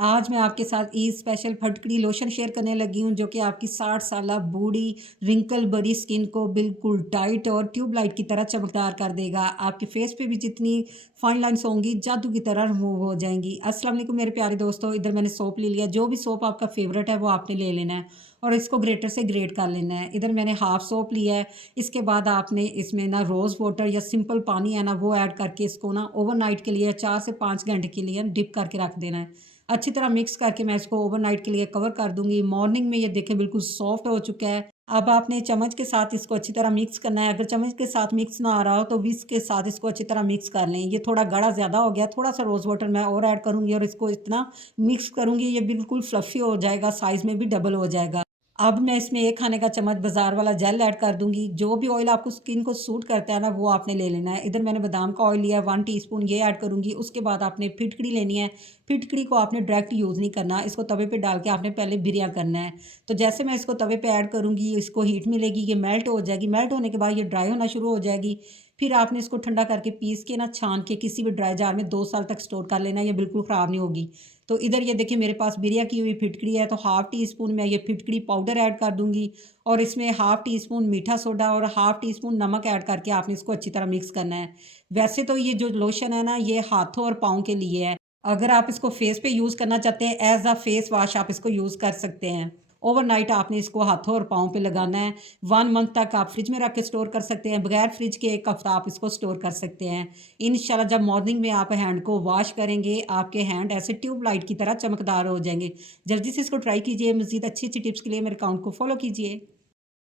आज मैं आपके साथ ईद स्पेशल फटकड़ी लोशन शेयर करने लगी हूँ जो कि आपकी 60 साला बूढ़ी रिंकल भरी स्किन को बिल्कुल टाइट और ट्यूबलाइट की तरह चमकदार कर देगा। आपके फेस पे भी जितनी फाइन लाइंस होंगी जादू की तरह रिमूव हो जाएंगी। अस्सलाम वालेकुम मेरे प्यारे दोस्तों, इधर मैंने सोप ले लिया। जो भी सोप आपका फेवरेट है वो आपने ले लेना है और इसको ग्रेटर से ग्रेट कर लेना है। इधर मैंने हाफ सोप लिया है। इसके बाद आपने इसमें ना रोज़ वाटर या सिंपल पानी है ना वो ऐड करके इसको ना ओवरनाइट के लिए 4 से 5 घंटे के लिए डिप करके रख देना है। अच्छी तरह मिक्स करके मैं इसको ओवरनाइट के लिए कवर कर दूंगी। मॉर्निंग में ये देखें बिल्कुल सॉफ्ट हो चुका है। अब आपने चम्मच के साथ इसको अच्छी तरह मिक्स करना है। अगर चम्मच के साथ मिक्स ना आ रहा हो तो विस्क के साथ इसको अच्छी तरह मिक्स कर लें। ये थोड़ा गाढ़ा ज़्यादा हो गया, थोड़ा सा रोज़ वाटर मैं और ऐड करूँगी और इसको इतना मिक्स करूँगी ये बिल्कुल फ्लफ़ी हो जाएगा, साइज़ में भी डबल हो जाएगा। अब मैं इसमें 1 खाने का चम्मच बाज़ार वाला जेल ऐड कर दूँगी। जो भी ऑयल आपको स्किन को सूट करता है ना, वो आपने ले लेना है। इधर मैंने बादाम का ऑयल लिया है, 1 टीस्पून ये ऐड करूँगी। उसके बाद आपने फिटकड़ी लेनी है। फिटकड़ी को आपने डायरेक्ट यूज़ नहीं करना, इसको तवे पे डाल के आपने पहले बिर्या करना है। तो जैसे मैं इसको तवे पे ऐड करूँगी, इसको हीट मिलेगी, ये मेल्ट हो जाएगी। मेल्ट होने के बाद ये ड्राई होना शुरू हो जाएगी। फिर आपने इसको ठंडा करके पीस के ना छान के किसी भी ड्राई जार में 2 साल तक स्टोर कर लेना है, ये बिल्कुल ख़राब नहीं होगी। तो इधर ये देखिए मेरे पास बिरिया की हुई फिटकड़ी है, तो हाफ़ टी स्पून मैं ये फिटकड़ी पाउडर ऐड कर दूँगी और इसमें हाफ़ टी स्पून मीठा सोडा और हाफ़ टी स्पून नमक ऐड करके आपने इसको अच्छी तरह मिक्स करना है। वैसे तो ये जो लोशन है ना, ये हाथों और पाँव के लिए है। अगर आप इसको फेस पे यूज़ करना चाहते हैं, एज़ अ फेस वॉश आप इसको यूज़ कर सकते हैं। ओवरनाइट आपने इसको हाथों और पाँव पे लगाना है। 1 मंथ तक आप फ्रिज में रख के स्टोर कर सकते हैं। बगैर फ्रिज के 1 हफ्ता आप इसको स्टोर कर सकते हैं। इंशाल्लाह जब मॉर्निंग में आप हैंड को वॉश करेंगे, आपके हैंड ऐसे ट्यूबलाइट की तरह चमकदार हो जाएँगे। जल्दी से इसको ट्राई कीजिए। मज़ीद अच्छी-अच्छी टिप्स के लिए मेरे अकाउंट को फ़ॉलो कीजिए।